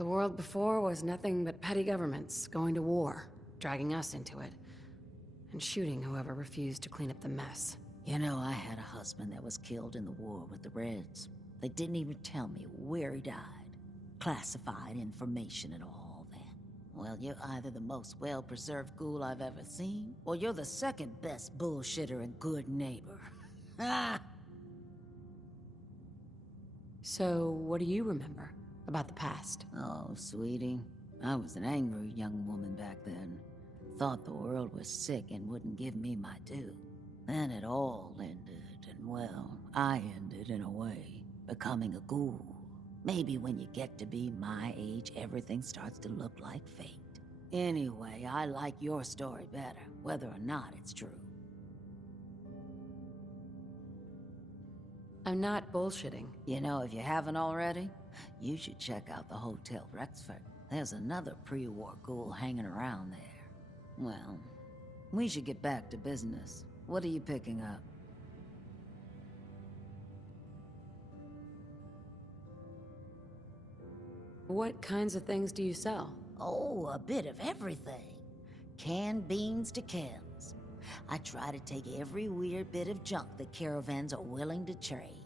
The world before was nothing but petty governments going to war, dragging us into it, and shooting whoever refused to clean up the mess. You know, I had a husband that was killed in the war with the Reds. They didn't even tell me where he died. Classified information and all that. Well, you're either the most well-preserved ghoul I've ever seen, or you're the second best bullshitter and good neighbor. Ah! So, what do you remember about the past? Oh, sweetie. I was an angry young woman back then. Thought the world was sick and wouldn't give me my due. Then it all ended, and well, I ended in a way, becoming a ghoul. Maybe when you get to be my age, everything starts to look like fate. Anyway, I like your story better, whether or not it's true. I'm not bullshitting. You know, if you haven't already, you should check out the Hotel Rexford. There's another pre-war ghoul hanging around there. Well, we should get back to business. What are you picking up? What kinds of things do you sell? Oh, a bit of everything. Canned beans to chems. I try to take every weird bit of junk the caravans are willing to trade.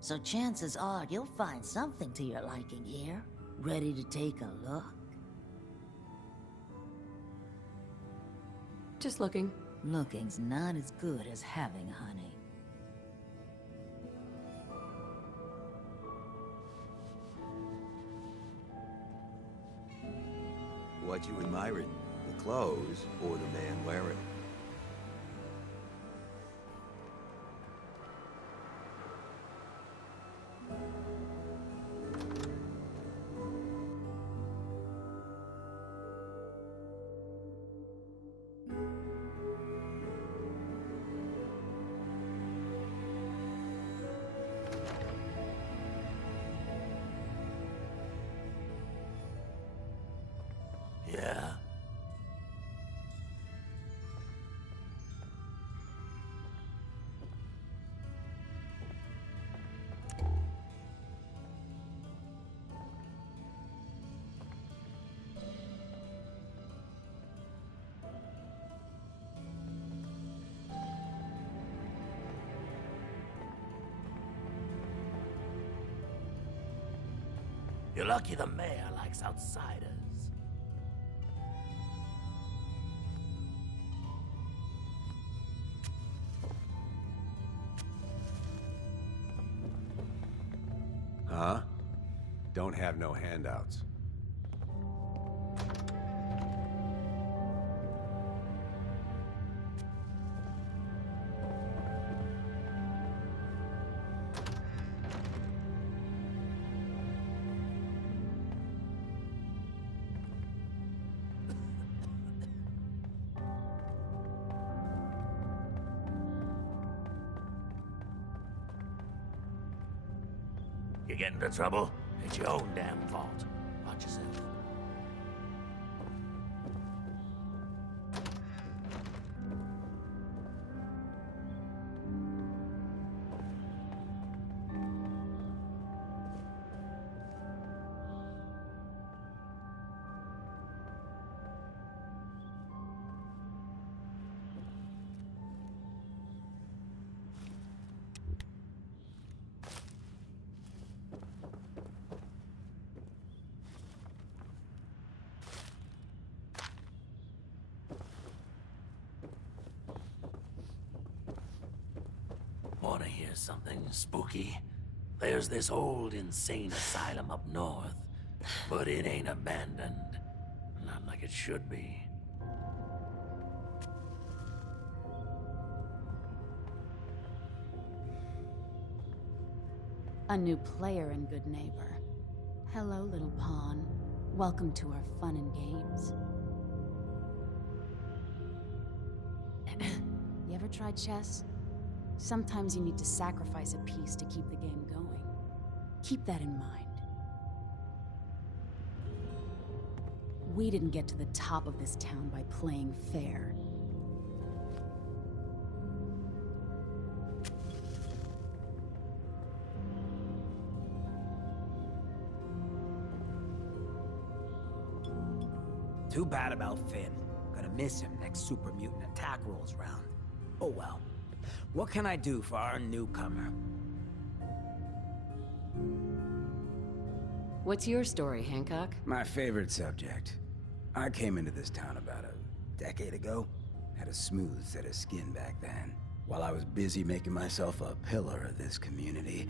So chances are you'll find something to your liking here. Ready to take a look? Just looking. Looking's not as good as having, honey. What you admiring? The clothes or the man wearing them? Yeah. You're lucky the mayor likes outsiders. Huh? Don't have no handouts. You get into trouble, it's your own damn fault. Watch yourself. Wanna hear something spooky? There's this old insane asylum up north, but it ain't abandoned. Not like it should be. A new player and good neighbor. Hello, little pawn. Welcome to our fun and games. You ever tried chess? Sometimes you need to sacrifice a piece to keep the game going. Keep that in mind. We didn't get to the top of this town by playing fair. Too bad about Finn. Gonna miss him next super mutant attack rolls round. Oh well. What can I do for our newcomer? What's your story, Hancock? My favorite subject. I came into this town about a decade ago. Had a smooth set of skin back then. While I was busy making myself a pillar of this community,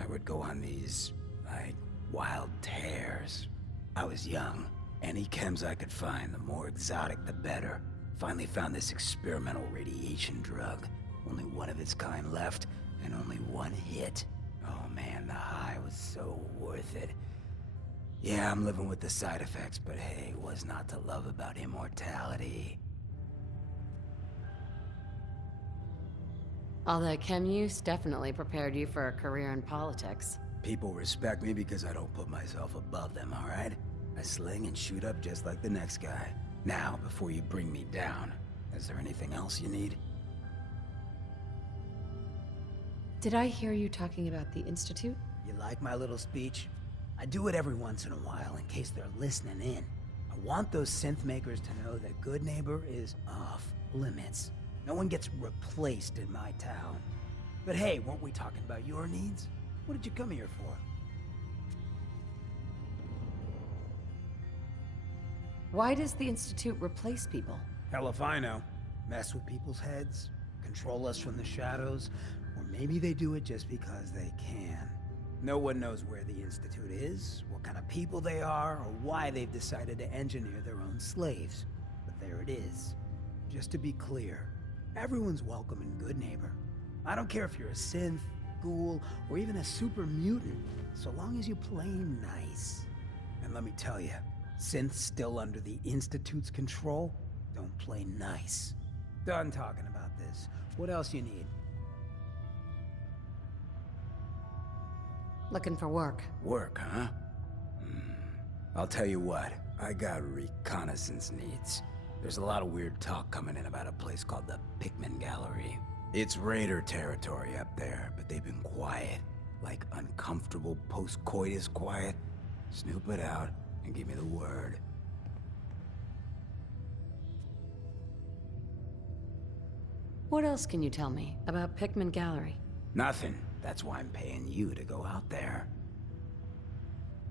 I would go on these, like, wild tears. I was young. Any chems I could find, the more exotic the better. Finally found this experimental radiation drug. Only one of its kind left, and only one hit. Oh man, the high was so worth it. Yeah, I'm living with the side effects, but hey, what's not to love about immortality? All that chem use definitely prepared you for a career in politics. People respect me because I don't put myself above them, alright? I sling and shoot up just like the next guy. Now, before you bring me down, is there anything else you need? Did I hear you talking about the Institute? You like my little speech? I do it every once in a while in case they're listening in. I want those synth makers to know that Good Neighbor is off limits. No one gets replaced in my town. But hey, weren't we talking about your needs? What did you come here for? Why does the Institute replace people? Hell if I know. Mess with people's heads, control us from the shadows, or maybe they do it just because they can. No one knows where the Institute is, what kind of people they are, or why they've decided to engineer their own slaves. But there it is. Just to be clear, everyone's welcome in Good Neighbor. I don't care if you're a synth, ghoul, or even a super mutant, so long as you play nice. And let me tell you, synths still under the Institute's control don't play nice. Done talking about this. What else you need? Looking for work. Work, huh? I'll tell you what, I got reconnaissance needs. There's a lot of weird talk coming in about a place called the Pikmin Gallery. It's raider territory up there, but they've been quiet. Like uncomfortable post-coitus quiet. Snoop it out and give me the word. What else can you tell me about Pikmin Gallery? Nothing. That's why I'm paying you to go out there.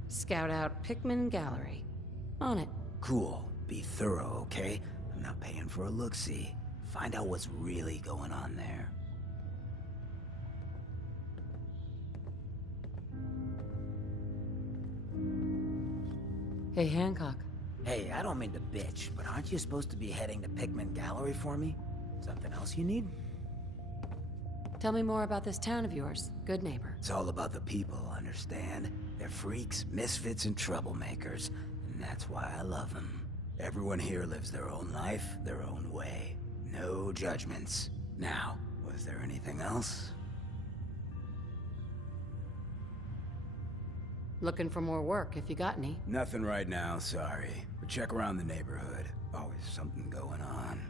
Scout out Pikmin Gallery. On it. Cool. Be thorough, okay? I'm not paying for a look-see. Find out what's really going on there. Hey, Hancock. Hey, I don't mean to bitch, but aren't you supposed to be heading to Pikmin Gallery for me? Something else you need? Tell me more about this town of yours, Good Neighbor. It's all about the people, understand? They're freaks, misfits, and troublemakers, and that's why I love them. Everyone here lives their own life, their own way. No judgments. Now, was there anything else? Looking for more work, if you got any. Nothing right now, sorry. But check around the neighborhood. Always something going on.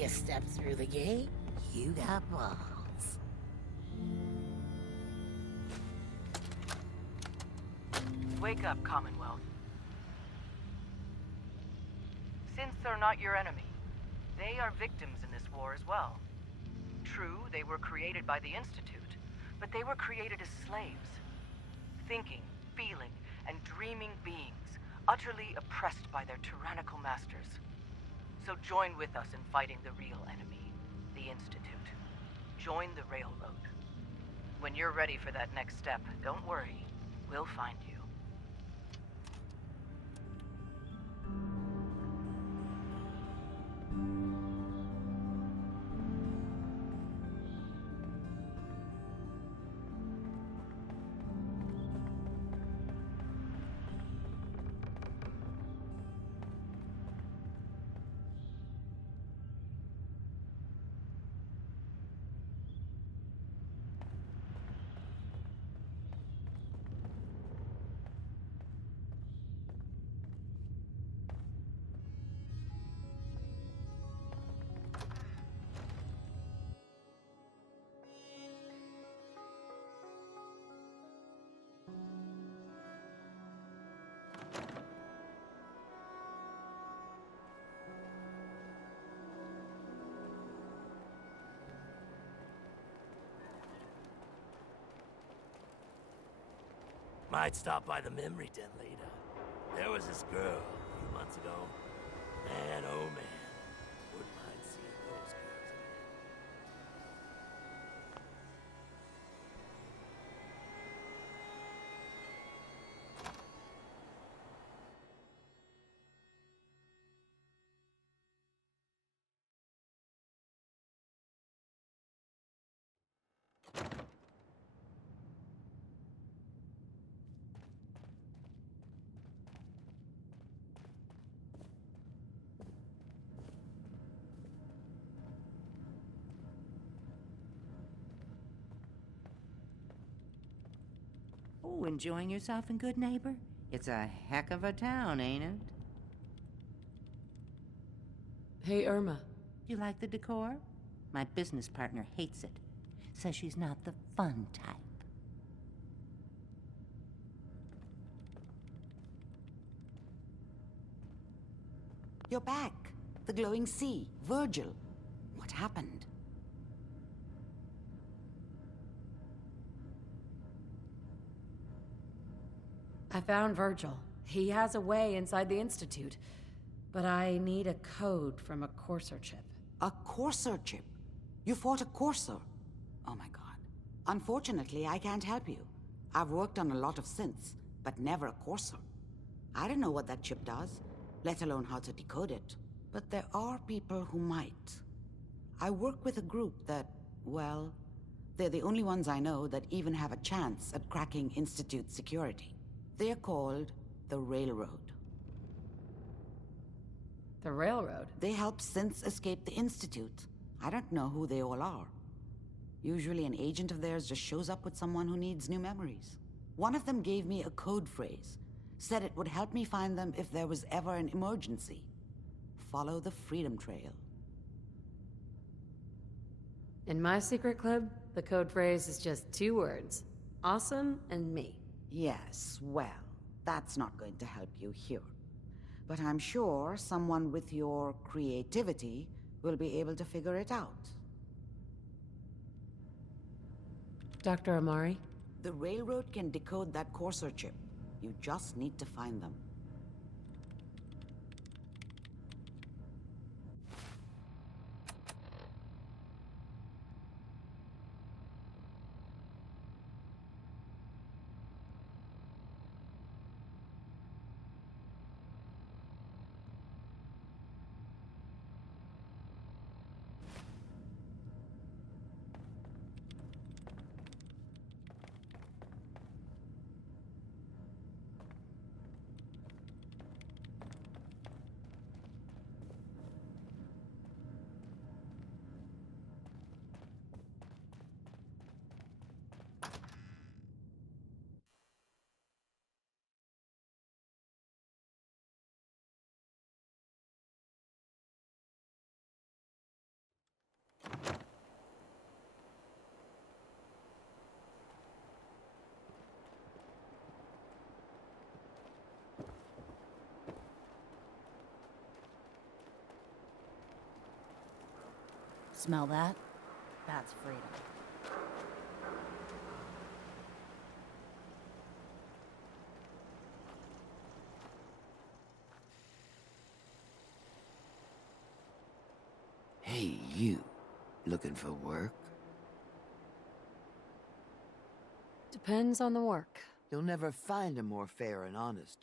You step through the gate, you got balls. Wake up, Commonwealth. Synths are not your enemy. They are victims in this war as well. True, they were created by the Institute, but they were created as slaves. Thinking, feeling, and dreaming beings, utterly oppressed by their tyrannical masters. So join with us in fighting the real enemy, the Institute. Join the Railroad. When you're ready for that next step, don't worry. We'll find you. Might stop by the memory den later. There was this girl a few months ago. Man, oh man. Wouldn't mind seeing those girls again. Oh, enjoying yourself in Good Neighbor? It's a heck of a town, ain't it? Hey, Irma. You like the decor? My business partner hates it. Says she's not the fun type. You're back. The glowing sea. Virgil. What happened? I found Virgil. He has a way inside the Institute. But I need a code from a Courser chip. A Courser chip? You fought a Courser? Oh my god. Unfortunately, I can't help you. I've worked on a lot of synths, but never a Courser. I don't know what that chip does, let alone how to decode it. But there are people who might. I work with a group that, well, they're the only ones I know that even have a chance at cracking Institute security. They're called the Railroad. The Railroad? They help synths escape the Institute. I don't know who they all are. Usually an agent of theirs just shows up with someone who needs new memories. One of them gave me a code phrase. Said it would help me find them if there was ever an emergency. Follow the Freedom Trail. In my secret club, the code phrase is just 2 words. Awesome and me. Yes, well, that's not going to help you here. But I'm sure someone with your creativity will be able to figure it out. Dr. Amari? The Railroad can decode that Courser chip. You just need to find them. Smell that? That's freedom. Hey, you. Looking for work? Depends on the work. You'll never find a more fair and honest